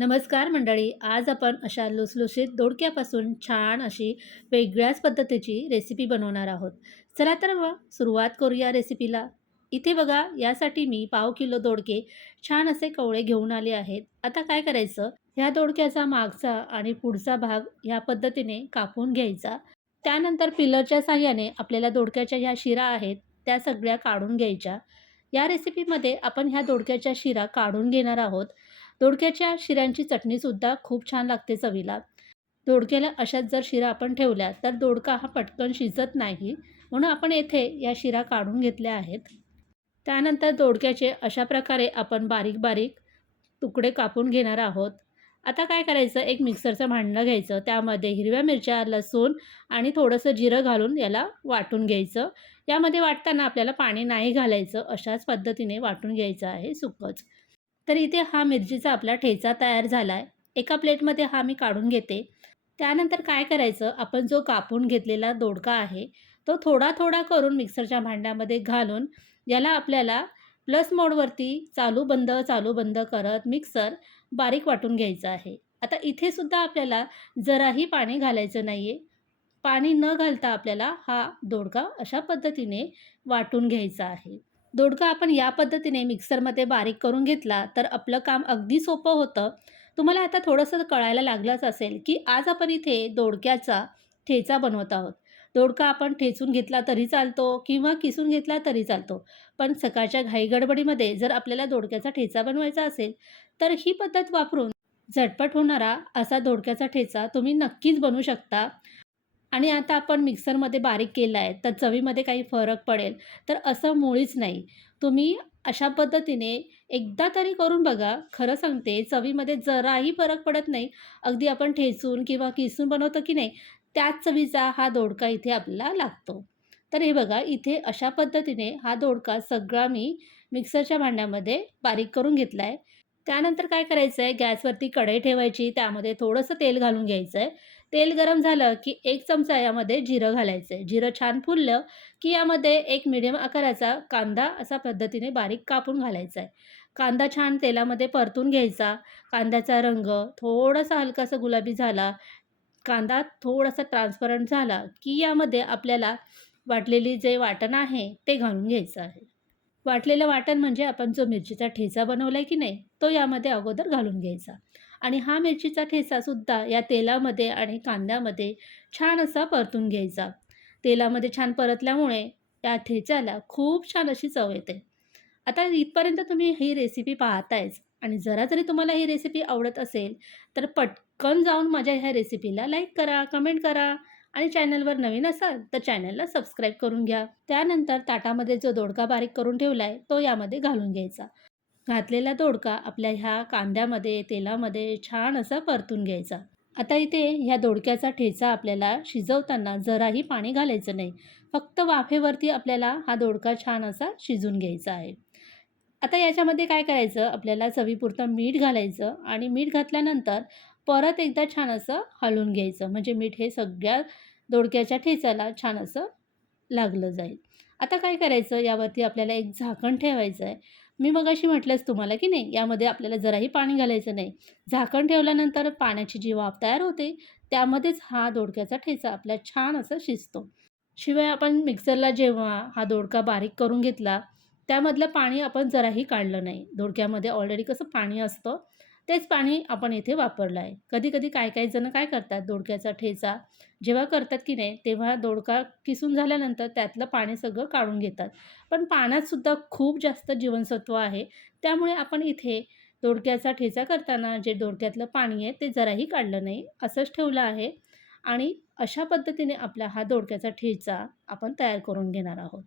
नमस्कार मंडळी आज आपण अशा लुसलुशीत दोडक्यापासून छान अशी वेगळ्याच पद्धतीची रेसिपी बनवणार आहोत. चला तर मग सुरुवात करूया रेसिपीला इथे बघा यासाठी मी पाव किलो दोडके छान असे कवळे घेऊन आले आहेत. आता काय करायचं? ह्या दोडक्याचा मागचा आणि पुढचा भाग ह्या पद्धतीने कापून घ्यायचा. त्यानंतर पिलरच्या साह्याने आपल्याला दोडक्याच्या ह्या शिरा आहेत त्या सगळ्या काढून घ्यायच्या. या रेसिपीमध्ये आपण ह्या दोडक्याच्या शिरा काढून घेणार आहोत. दोडक्याच्या शिऱ्यांची चटणीसुद्धा खूप छान लागते चवीला. दोडक्याला अशाच जर शिरा आपण ठेवल्या तर दोडका हा पटकन शिजत नाही. म्हणून आपण येथे या शिरा काढून घेतल्या आहेत. त्यानंतर दोडक्याचे अशा प्रकारे आपण बारीक बारीक तुकडे कापून घेणार आहोत. आता काय करायचं? एक मिक्सरचं भांडणं घ्यायचं. त्यामध्ये हिरव्या मिरच्या लसूण आणि थोडंसं जिरं घालून याला वाटून घ्यायचं. यामध्ये वाटताना आपल्याला पाणी नाही घालायचं. अशाच पद्धतीने वाटून घ्यायचं आहे सुकंच. तर इथे हा मिरचीचा आपला ठेचा तयार झाला आहे एका प्लेटमध्ये हा मी काढून घेते. त्यानंतर काय करायचं? आपण जो कापून घेतलेला दोडका आहे तो थोडा थोडा करून मिक्सरच्या भांड्यामध्ये घालून याला आपल्याला प्लस मोडवरती चालू बंद चालू बंद करत मिक्सर बारीक वाटून घ्यायचं आहे. आता इथे सुद्धा आपल्याला जराही पाणी घालायचं नाही आहे पाणी न घालता आपल्याला हा दोडका अशा पद्धतीने वाटून घ्यायचा आहे. दोडका आपण या पद्धतीने मिक्सरमध्ये बारीक करून घेतला तर आपलं काम अगदी सोपं होतं. तुम्हाला आता थोडंसं कळायला लागलंच असेल की आज आपण इथे दोडक्याचा ठेचा बनवत आहोत. दोडका आपण ठेचून घेतला तरी चालतो किंवा किसून घेतला तरी चालतो. पण सकाळच्या घाईगडबडीमध्ये जर आपल्याला दोडक्याचा ठेचा बनवायचा असेल तर ही पद्धत वापरून झटपट होणारा असा दोडक्याचा ठेचा तुम्ही नक्कीच बनवू शकता. आणि आता आपण मिक्सरमध्ये बारीक केला आहे तर चवीमध्ये काही फरक पडेल. तर असं मुळीच नाही. तुम्ही अशा पद्धतीने एकदा तरी करून बघा. खरं सांगते चवीमध्ये जराही फरक पडत नाही. अगदी आपण ठेचून किंवा किसून बनवतो की नाही त्याच चवीचा हा दोडका इथे आपल्याला लागतो. तर हे बघा इथे अशा पद्धतीने हा दोडका सगळा मी मिक्सरच्या भांड्यामध्ये बारीक करून घेतला आहे. त्यानंतर काय करायचं आहे? गॅसवरती कढई ठेवायची त्यामध्ये थोडंसं तेल घालून घ्यायचं आहे. तेल गरम झालं की एक चमचा यामध्ये जिरं घालायचं आहे. जिरं छान फुललं की यामध्ये एक मिडियम आकाराचा कांदा असा पद्धतीने बारीक कापून घालायचा आहे. कांदा छान तेलामध्ये परतून घ्यायचा. कांद्याचा रंग थोडासा हलकासा गुलाबी झाला. कांदा थोडासा ट्रान्सपरंट झाला की यामध्ये आपल्याला वाटलेली जे वाटण आहे ते घालून घ्यायचं आहे. वाटलेलं वाटण म्हणजे आपण जो मिरचीचा ठेचा बनवला आहे की नाही तो यामध्ये अगोदर घालून घ्यायचा. आणि हा मिरचीचा ठेचासुद्धा या तेलामध्ये आणि कांद्यामध्ये छान असा परतून घ्यायचा. तेलामध्ये छान परतल्यामुळे या ठेच्याला खूप छान अशी चव येते. आता इथपर्यंत तुम्ही ही रेसिपी पाहतायच आणि जरा जरी तुम्हाला ही रेसिपी आवडत असेल तर पटकन जाऊन माझ्या ह्या रेसिपीला लाईक करा कमेंट करा आणि चॅनलवर नवीन असाल तर चॅनलला सबस्क्राईब करून घ्या. त्यानंतर ताटामध्ये जो दोडका बारीक करून ठेवला आहे तो यामध्ये घालून घ्यायचा. घातलेला दोडका आपल्या ह्या कांद्यामध्ये तेलामध्ये छान असा परतून घ्यायचा. आता इथे ह्या दोडक्याचा ठेचा आपल्याला शिजवताना जराही पाणी घालायचं नाही. फक्त वाफेवरती आपल्याला हा दोडका छान असा शिजून घ्यायचा आहे. आता याच्यामध्ये काय करायचं? आपल्याला चवीपुरतं मीठ घालायचं आणि मीठ घातल्यानंतर परत एकदा छान असं हलवून घ्यायचं. म्हणजे मीठ हे सगळ्या दोडक्याच्या ठेचाला छान असं लागलं जाईल. आता काय करायचं? यावरती आपल्याला एक झाकण ठेवायचं आहे. मी मग अशी म्हटलंच तुम्हाला की नाही यामध्ये आपल्याला जराही पाणी घालायचं नाही. झाकण ठेवल्यानंतर पाण्याची जी वाफ तयार होते त्यामध्येच हा दोडक्याचा ठेचा आपल्या छान असा शिजतो. शिवाय आपण मिक्सरला जेव्हा हा दोडका बारीक करून घेतला त्यामधलं पाणी आपण जराही काढलं नाही. दोडक्यामध्ये ऑलरेडी कसं पाणी असतं तेच पाणी आपण इथे वापरलं आहे. कधी कधी काय काही जण काय करतात दोडक्याचा ठेचा जेव्हा करतात की नाही तेव्हा दोडका किसून झाल्यानंतर त्यातलं पाणी सगळं काढून घेतात. पण पाण्यातसुद्धा खूप जास्त जीवनसत्व आहे. त्यामुळे आपण इथे दोडक्याचा ठेचा करताना जे दोडक्यातलं पाणी आहे ते जराही काढलं नाही असंच ठेवलं आहे आणि अशा पद्धतीने आपला हा दोडक्याचा ठेचा आपण तयार करून घेणार आहोत.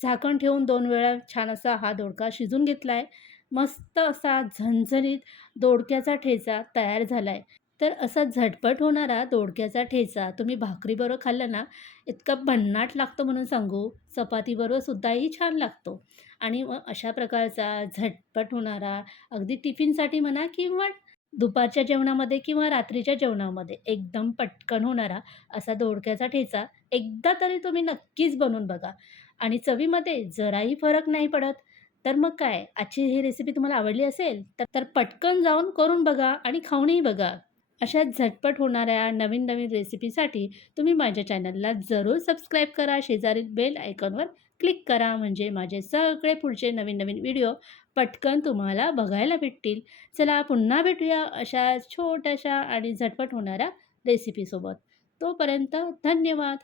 झाकण ठेवून दोन वेळा छान असा हा दोडका शिजून घेतला आहे मस्त असा झणझणीत दोडक्याचा ठेचा तयार झाला आहे तर असा झटपट होणारा दोडक्याचा ठेचा तुम्ही भाकरीबरोबर खाल्ला ना इतका भन्नाट लागतो म्हणून सांगू चपातीबरोबर सुद्धाही छान लागतो. आणि मग अशा प्रकारचा झटपट होणारा अगदी टिफिनसाठी म्हणा किंवा दुपारच्या जेवणामध्ये किंवा रात्रीच्या जेवणामध्ये एकदम पटकन होणारा असा दोडक्याचा ठेचा एकदा तरी तुम्ही नक्कीच बनवून बघा. आणि चवीमध्ये जराही फरक नाही पडत. तर मग काय? आजची ही रेसिपी तुम्हाला आवडली असेल तर तर पटकन जाऊन करून बघा आणि खाऊनही बघा. अशा झटपट होणाऱ्या नवीन नवीन रेसिपीसाठी तुम्ही माझ्या चॅनलला जरूर सबस्क्राईब करा. शेजारील बेल आयकॉनवर क्लिक करा. म्हणजे माझे सगळे पुढचे नवीन नवीन व्हिडिओ पटकन तुम्हाला बघायला भेटतील. चला पुन्हा भेटूया अशा छोट्याशा आणि झटपट होणाऱ्या रेसिपीसोबत तोपर्यंत धन्यवाद.